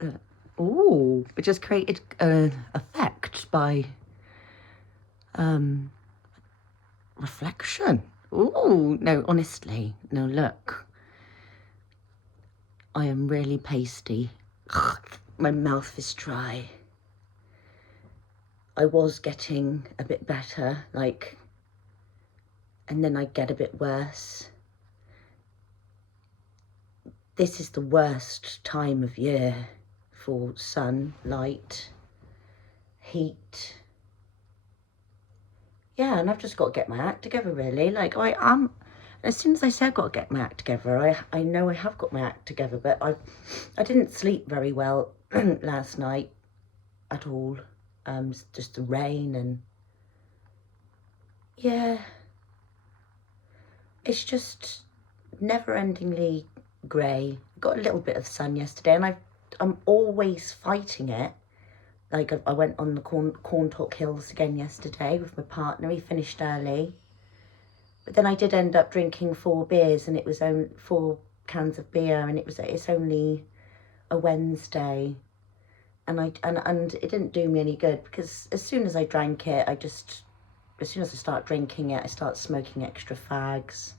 It just created an effect by reflection. Ooh, no, honestly, no, look. I am really pasty. My mouth is dry. I was getting a bit better, like, and then I get a bit worse. This is the worst time of year for sunlight, heat. Yeah, and I've just got to get my act together, really. Like, I am, as soon as I say I've got to get my act together, I know I have got my act together, but I didn't sleep very well last night at all. Just the rain and, yeah, it's just never-endingly grey. Got a little bit of sun yesterday, and I'm always fighting it. Like, I went on the Corntalk Hills again yesterday with my partner. He finished early. But then I did end up drinking 4 beers, and it was only 4 cans of beer, and it's only a Wednesday. And it didn't do me any good, because as soon as I drank it, as soon as I start drinking it, I start smoking extra fags.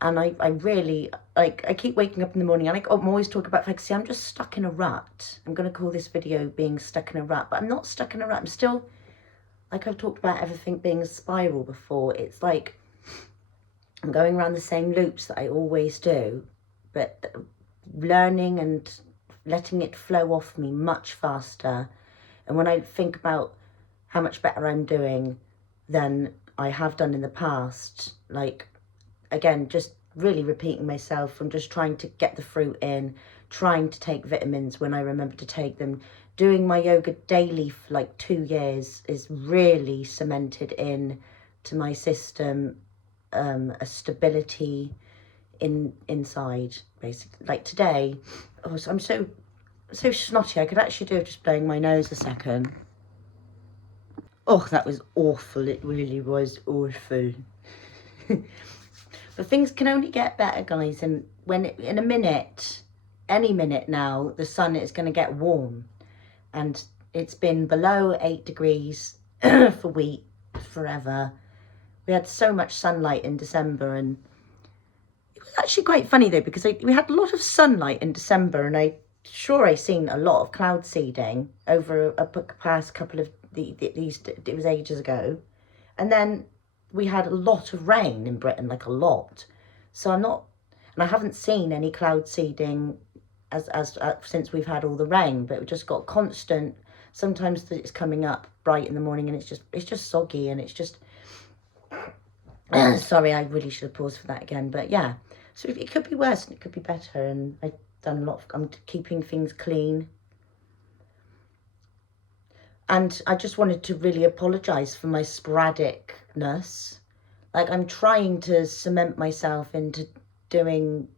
And I really, like, I keep waking up in the morning and I'm always talking about fags. See, I'm just stuck in a rut. I'm going to call this video being stuck in a rut, but I'm not stuck in a rut. I'm still, like I've talked about everything being a spiral before. It's like I'm going around the same loops that I always do, but learning and letting it flow off me much faster. And when I think about how much better I'm doing than I have done in the past, like, again, just really repeating myself. I'm just trying to get the fruit in, trying to take vitamins when I remember to take them. Doing my yoga daily for like 2 years is really cemented in to my system, a stability inside, basically. Like today, I'm so snotty, I could actually do it just blowing my nose a second. Oh, that was awful. It really was awful. But things can only get better, guys. And in a minute, any minute now, the sun is going to get warm. And it's been below 8 degrees for weeks, forever. We had so much sunlight in December, and it was actually quite funny though, because we had a lot of sunlight in December, and I seen a lot of cloud seeding over a past couple of these, it was ages ago. And then we had a lot of rain in Britain, like a lot. So and I haven't seen any cloud seeding as since we've had all the rain, but we just got constant. Sometimes it's coming up bright in the morning and it's just soggy, and it's just, sorry, I really should have paused for that again. But yeah, so it could be worse and it could be better. And I've done a lot I'm keeping things clean. And I just wanted to really apologise for my sporadicness. Like, I'm trying to cement myself into doing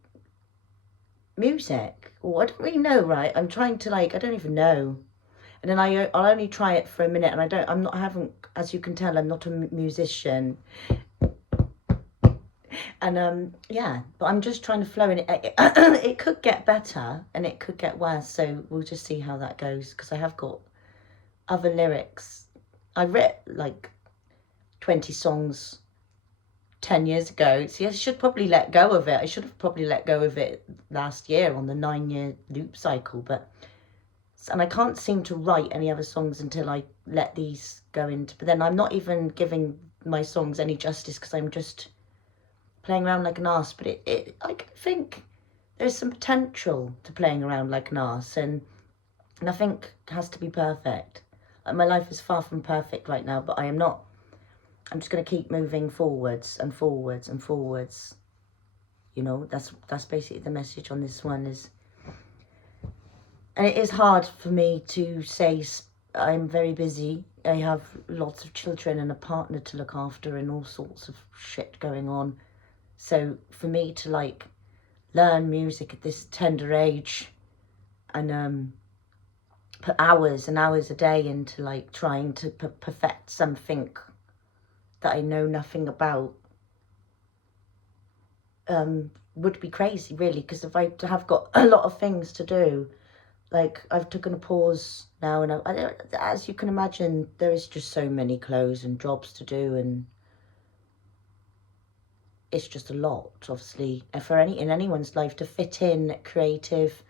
music. Or I don't really know, right? I'm trying to, like, I don't even know. And then I'll only try it for a minute, and I haven't, as you can tell, I'm not a musician. And yeah, but I'm just trying to flow in it. It could get better and it could get worse, so we'll just see how that goes, because I have got other lyrics. I read like 20 songs 10 years ago. See, I should probably let go of it. I should have probably let go of it last year on the 9-year loop cycle, and I can't seem to write any other songs until I let these go into, but then I'm not even giving my songs any justice, because I'm just playing around like an arse. But I think there's some potential to playing around like an arse, and nothing has to be perfect. My life is far from perfect right now, but I am not. I'm just going to keep moving forwards and forwards and forwards. You know, that's basically the message on this one is. And it is hard for me to say I'm very busy. I have lots of children and a partner to look after and all sorts of shit going on. So for me to like learn music at this tender age and put hours and hours a day into like trying to perfect something that I know nothing about would be crazy, really, because if I have got a lot of things to do, like, I've taken a pause now, and as you can imagine, there is just so many clothes and jobs to do, and it's just a lot, obviously, for in anyone's life to fit in creative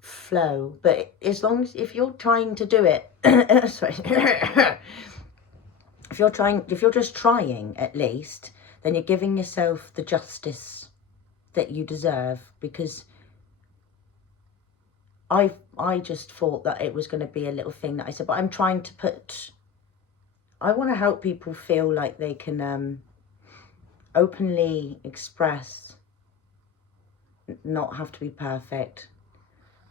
flow. But as long as, if you're trying to do it, sorry, if you're just trying, at least, then you're giving yourself the justice that you deserve, because I just thought that it was going to be a little thing that I said, but I'm trying to I want to help people feel like they can openly express, not have to be perfect.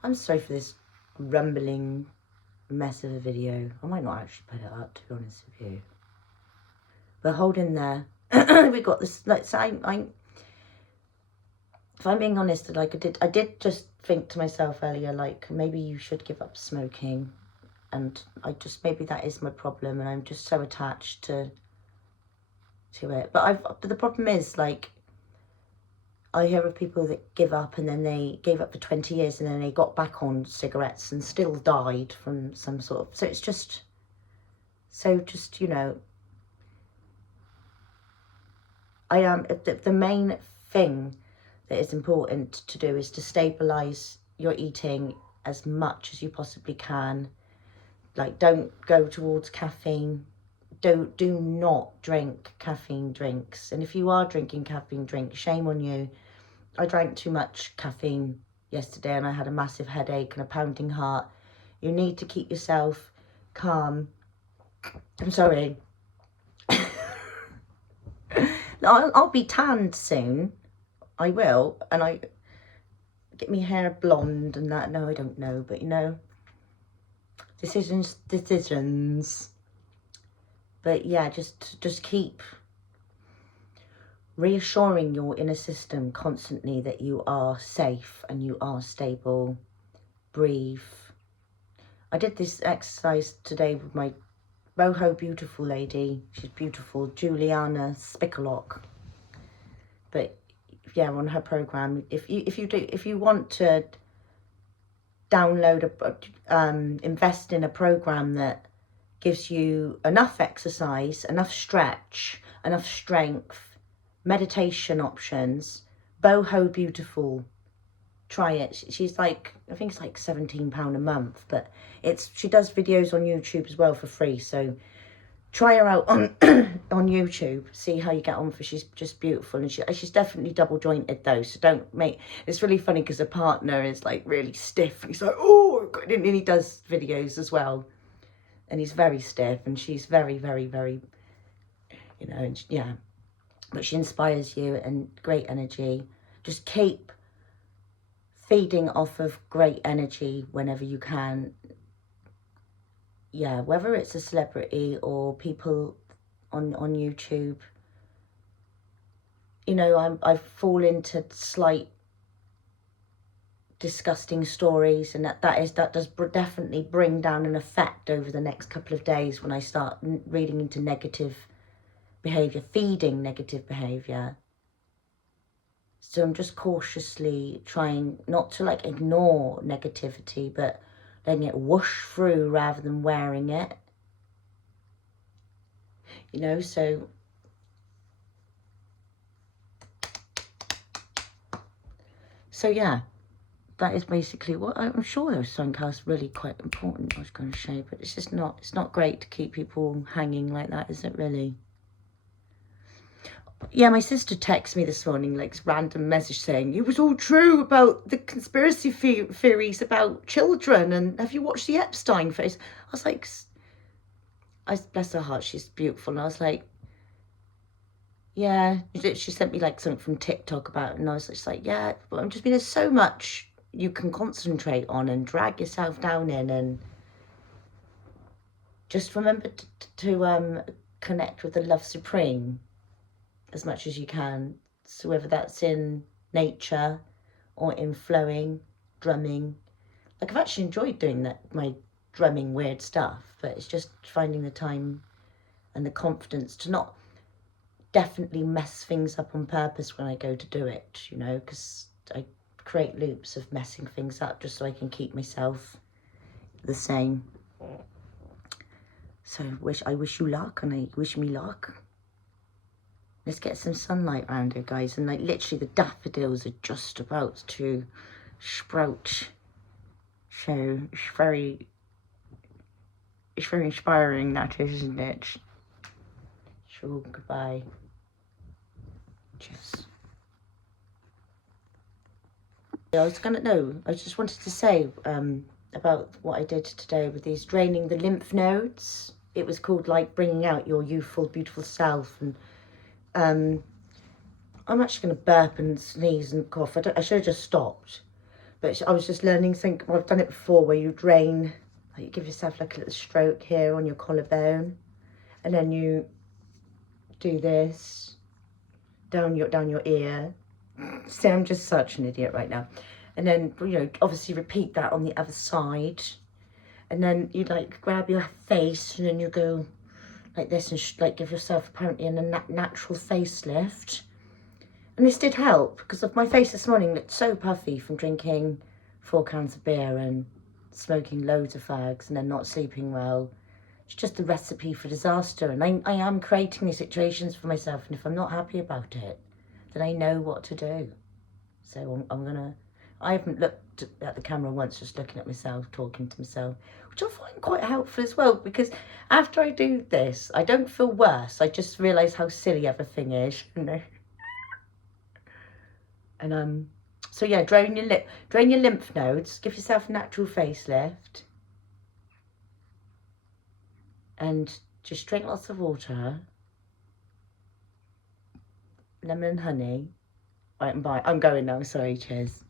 I'm sorry for this rumbling mess of a video. I might not actually put it up, to be honest with you. But hold in there. We got this, like, so if I'm being honest, like, I did just think to myself earlier, like, maybe you should give up smoking. And maybe that is my problem, and I'm just so attached to it. But the problem is, like, I hear of people that give up, and then they gave up for 20 years, and then they got back on cigarettes and still died from some sort of, so it's just, you know, the main thing that is important to do is to stabilize your eating as much as you possibly can. Like, don't go towards caffeine. Do not drink caffeine drinks. And if you are drinking caffeine drinks, shame on you. I drank too much caffeine yesterday, and I had a massive headache and a pounding heart. You need to keep yourself calm. I'm sorry. I'll be tanned soon. I will. And I get my hair blonde and that. No, I don't know. But, you know, decisions. But yeah, just keep reassuring your inner system constantly that you are safe and you are stable. Breathe. I did this exercise today with my boho beautiful lady. She's beautiful, Juliana Spicalock. But yeah, on her program, if you want to download invest in a program that gives you enough exercise, enough stretch, enough strength, meditation options, boho beautiful, try it. She's like, I think it's like £17 a month, but she does videos on YouTube as well for free, so try her out on on YouTube, see how you get on, for she's just beautiful. And she's definitely double jointed though, so don't make, it's really funny because her partner is like really stiff, and he's like, oh, and he does videos as well, and he's very stiff, and she's very, very, very, you know, and yeah, but she inspires you and great energy. Just keep feeding off of great energy whenever you can. Yeah, whether it's a celebrity or people on YouTube, you know, I fall into slight disgusting stories, and that does definitely bring down an effect over the next couple of days when I start reading into negative behavior, feeding negative behavior. So I'm just cautiously trying not to, like, ignore negativity, but letting it whoosh through rather than wearing it. You know, so yeah, that is basically what I'm sure there was something else really quite important I was going to say, but it's just not, it's not great to keep people hanging like that, is it really? Yeah, my sister texted me this morning, like, this random message saying, it was all true about the conspiracy theories about children, and have you watched the Epstein case? I was like, bless her heart, she's beautiful. And I was like, yeah, she sent me like something from TikTok about it, and I was just like, yeah, but I'm just, there's so much you can concentrate on and drag yourself down in, and just remember to connect with the love supreme as much as you can. So whether that's in nature or in flowing, drumming, like, I've actually enjoyed doing that, my drumming weird stuff, but it's just finding the time and the confidence to not definitely mess things up on purpose when I go to do it, you know, because I create loops of messing things up just so I can keep myself the same. So I wish you luck, and I wish me luck. Let's get some sunlight around here, guys. And like literally the daffodils are just about to sprout. So it's very inspiring, that is, isn't it? So goodbye. Cheers. I just wanted to say about what I did today with these draining the lymph nodes. It was called like bringing out your youthful, beautiful self. And I'm actually going to burp and sneeze and cough. I should have just stopped. But I was just learning something. I've done it before, where you drain, like you give yourself like a little stroke here on your collarbone. And then you do this down your ear. See, I'm just such an idiot right now. And then, you know, obviously repeat that on the other side. And then you like grab your face and then you go like this and like give yourself apparently a natural facelift. And this did help, because of my face this morning looked so puffy from drinking 4 cans of beer and smoking loads of fags and then not sleeping well. It's just a recipe for disaster. And I am creating these situations for myself. And if I'm not happy about it, then I know what to do. So I haven't looked at the camera once, just looking at myself, talking to myself, which I find quite helpful as well, because after I do this, I don't feel worse. I just realise how silly everything is, you know. And so yeah, drain your lymph nodes, give yourself a natural facelift, and just drink lots of water, lemon and honey. Right, and bye. I'm going now. Sorry, cheers.